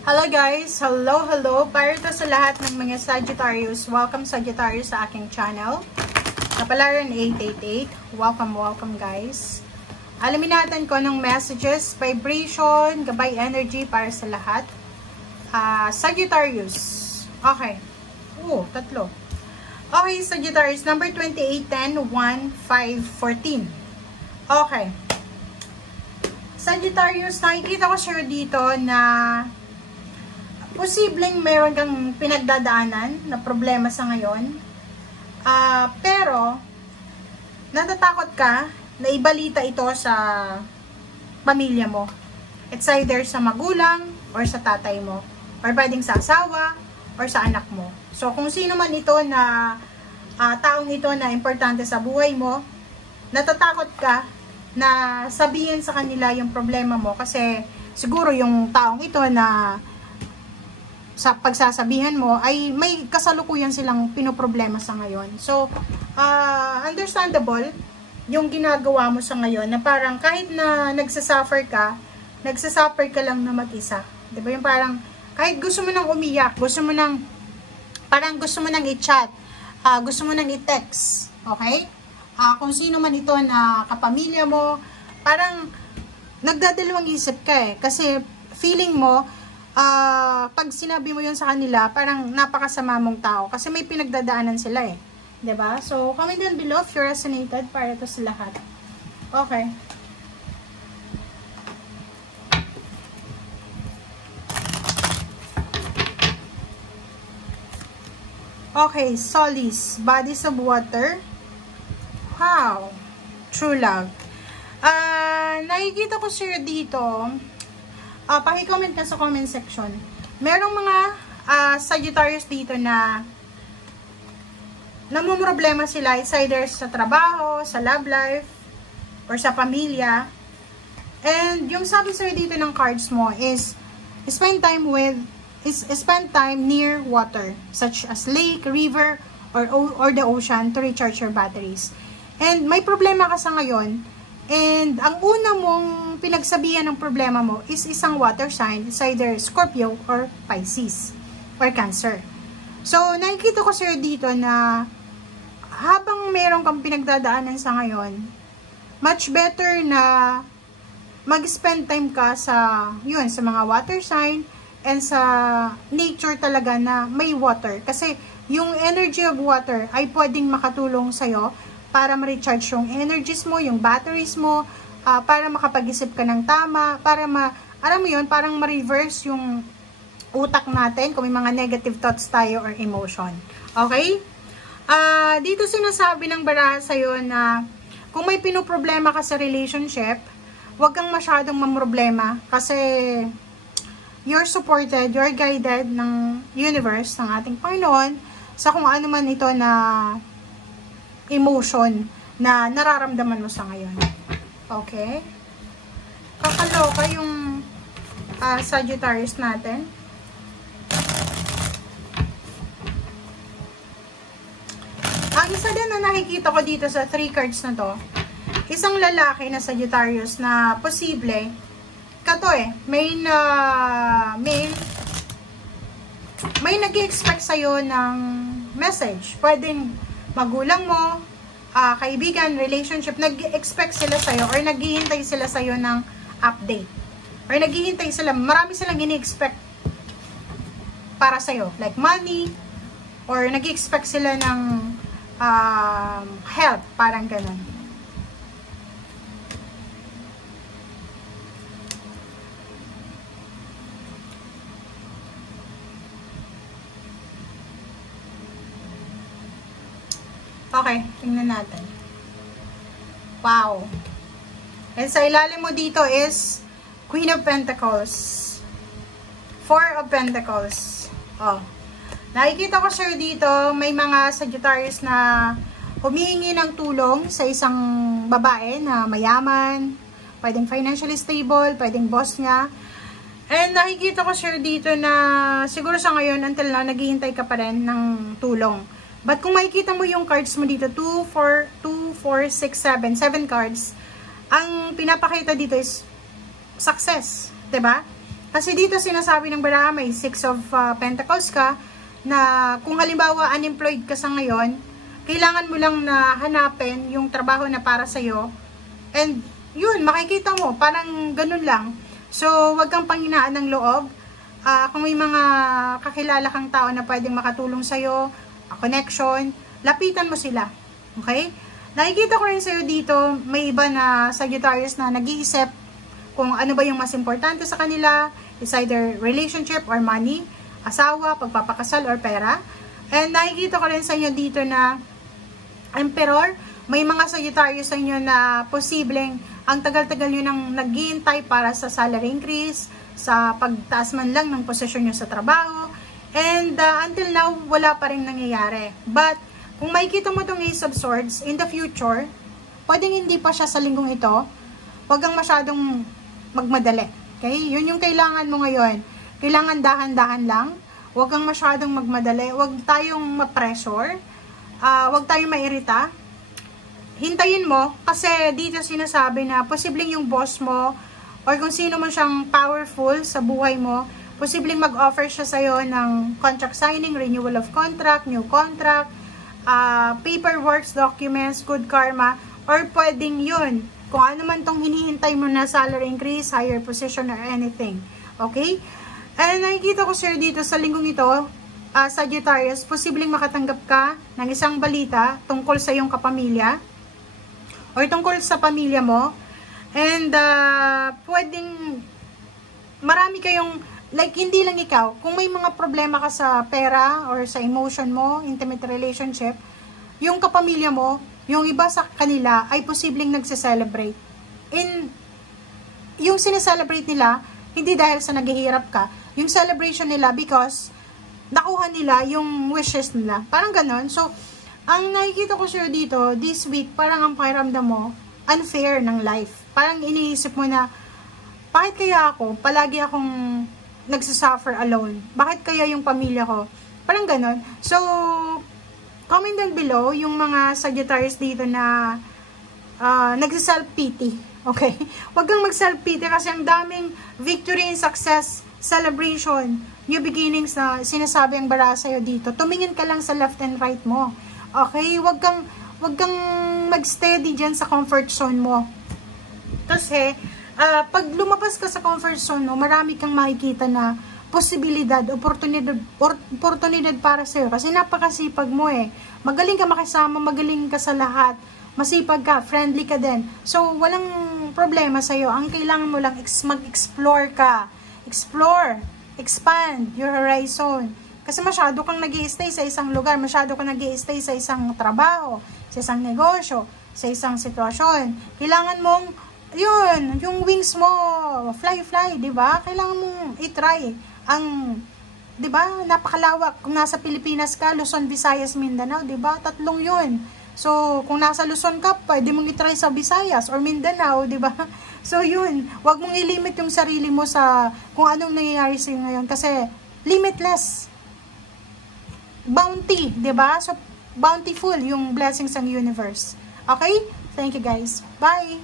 Hello guys! Hello! Para to sa lahat ng mga Sagittarius. Welcome Sagittarius sa aking channel. Kapalaran 888. Welcome guys. Alamin natin kung anong messages, vibration, gabay energy para sa lahat. Sagittarius. Okay. Tatlo. Okay, Sagittarius. Number 28, 10, 1, 5, 14. Okay. Sagittarius, nakikita ko sure dito na posibleng meron kang pinagdadaanan na problema sa ngayon. Pero, natatakot ka na ibalita ito sa pamilya mo. It's either sa magulang or sa tatay mo. Or pwedeng sa asawa or sa anak mo. So, kung sino man ito na taong ito na importante sa buhay mo, natatakot ka na sabihin sa kanila yung problema mo. Kasi, siguro yung taong ito na sa pagsasabihan mo ay may kasalukuyan silang pinoproblema sa ngayon. So, understandable yung ginagawa mo sa ngayon na parang kahit na nagsasuffer ka lang na mag-isa. Diba? Yung parang kahit gusto mo nang umiyak, gusto mo nang i-chat, gusto mo nang i-text, okay? Kung sino man ito na kapamilya mo, parang nagdadalawang isip ka eh. Kasi feeling mo, pag sinabi mo yun sa kanila, parang napakasama mong tao. Kasi may pinagdadaanan sila eh. 'Di ba? So, comment down below if you resonated para to sa lahat. Okay. Okay, Solis, Bodies of Water. Wow. True love. Nakikita ko sure dito, paki-comment ka sa comment section. Merong mga Sagittarius dito na namumroblema sila. It's either sa trabaho, sa love life, or sa pamilya. And yung sabi sa'yo dito ng cards mo is spend time near water, such as lake, river, or the ocean to recharge your batteries. And may problema ka sa ngayon. And ang una mong pinagsabihan ng problema mo is isang water sign. It's either Scorpio or Pisces or Cancer. So, nakikita ko sir dito na habang meron kang pinagdadaanan sa ngayon, much better na mag-spend time ka sa mga water sign and sa nature talaga na may water. Kasi yung energy of water ay pwedeng makatulong sa'yo para ma-recharge yung energies mo, yung batteries mo, para makapag-isip ka ng tama, para alam mo yun, parang ma-reverse yung utak natin kung may mga negative thoughts tayo or emotion. Okay? Dito sinasabi ng baraha sa'yo na kung may pinoproblema ka sa relationship, huwag kang masyadong mamroblema kasi you're supported, you're guided ng universe, ng ating Panginoon, sa kung ano man ito na emotion na nararamdaman mo sa ngayon. Okay? Kakaloka yung Sagittarius natin. Ang isa din na nakikita ko dito sa 3 cards na to, isang lalaki na Sagittarius na posible, may nag-i-expect sa'yo ng message. Pwedeng magulang mo, kaibigan, relationship, nag-expect sila sa'yo or naghihintay sila sa'yo ng update. Or naghihintay sila, marami silang ini-expect para sa'yo. Like money, or nag-expect sila ng help, parang ganun. Okay, tingnan natin. Wow. And sa ilalim mo dito is Queen of Pentacles. 4 of Pentacles. Nakikita ko sir dito, may mga Sagittarius na humihingi ng tulong sa isang babae na mayaman, pwedeng financially stable, pwedeng boss niya. And nakikita ko sir dito na siguro sa ngayon until now, naghihintay ka pa rin ng tulong. But kung makikita mo yung cards mo dito, 2, 4, 6, 7 cards, ang pinapakita dito is success, 'di ba? Kasi dito sinasabi ng baraha, may 6 of Pentacles ka, na kung halimbawa unemployed ka sa ngayon, kailangan mo lang na hanapin yung trabaho na para sa'yo. And yun, makikita mo, parang ganun lang. So, wag kang panghinaan ng loob. Kung may mga kakilala kang tao na pwedeng makatulong sa'yo, connection, lapitan mo sila. Okay? Nakikita ko rin sa'yo dito, may iba na Sagittarius na nag-iisip kung ano ba yung mas importante sa kanila, is either relationship or money, asawa, pagpapakasal or pera. And nakikita ko rin sa inyo dito na Emperor, may mga Sagittarius sa inyo na posibleng ang tagal-tagal nyo nang naghihintay para sa salary increase, sa pagtaas man lang ng posisyon nyo sa trabaho, and until now, wala pa rin nangyayari. But, kung makikita mo itong Ace of Swords, in the future, pwedeng hindi pa siya sa linggong ito, huwag kang masyadong magmadali. Okay? Yun yung kailangan mo ngayon. Kailangan dahan-dahan lang. Huwag kang masyadong magmadali. Huwag tayong ma-pressure. Huwag tayong mairita. Hintayin mo, kasi dito sinasabi na posibleng yung boss mo, or kung sino man siyang powerful sa buhay mo, posibleng mag-offer siya sa'yo ng contract signing, renewal of contract, new contract, paperwork, documents, good karma, or pwedeng yun, kung ano man tong hinihintay mo na salary increase, higher position, or anything. Okay? And nakikita ko sir dito sa linggong ito, Sagittarius, posibleng makatanggap ka ng isang balita tungkol sa iyong kapamilya, or tungkol sa pamilya mo, and pwedeng marami kayong, like hindi lang ikaw, kung may mga problema ka sa pera or sa emotion mo, intimate relationship, yung kapamilya mo, yung iba sa kanila ay posibleng nagse-celebrate. Yung sineselebrate nila, hindi dahil sa naghihirap ka, yung celebration nila because nakuha nila yung wishes nila. Parang ganon. So, ang nakikita ko sure dito, this week, parang ang pakiramdam mo, unfair ng life. Parang iniisip mo na, bakit kaya ako, palagi akong nagsasuffer alone? Bakit kaya yung pamilya ko? Parang ganon. So, comment down below yung mga Sagittarius dito na nagsa-self-pity. Okay? Huwag kang mag-self-pity kasi ang daming victory and success, celebration, new beginnings na sinasabi ang baraha sa'yo dito. Tumingin ka lang sa left and right mo. Okay? Huwag kang mag-steady dyan sa comfort zone mo. Kasi, pag lumabas ka sa comfort zone mo, marami kang makikita na posibilidad, oportunidad para sa'yo. Kasi napakasipag mo eh. Magaling ka makisama, magaling ka sa lahat. Masipag ka, friendly ka din. So, walang problema sa'yo. Ang kailangan mo lang, mag-explore ka. Explore. Expand your horizon. Kasi masyado kang nag-i-stay sa isang lugar. Masyado kang nag-i-stay sa isang trabaho, sa isang negosyo, sa isang sitwasyon. Kailangan mong yun, yung wings mo, fly, di ba? Kailangan mong i-try ang, di ba? Napakalawak. Kung nasa Pilipinas ka, Luzon, Visayas, Mindanao, di ba? Tatlong yun. So, kung nasa Luzon ka, pwede mong i-try sa Visayas or Mindanao, di ba? So, yun. Huwag mong i-limit yung sarili mo sa kung anong nangyayari sa'yo ngayon kasi limitless. Bounty, di ba? So, bountiful yung blessings ng universe. Okay? Thank you guys. Bye!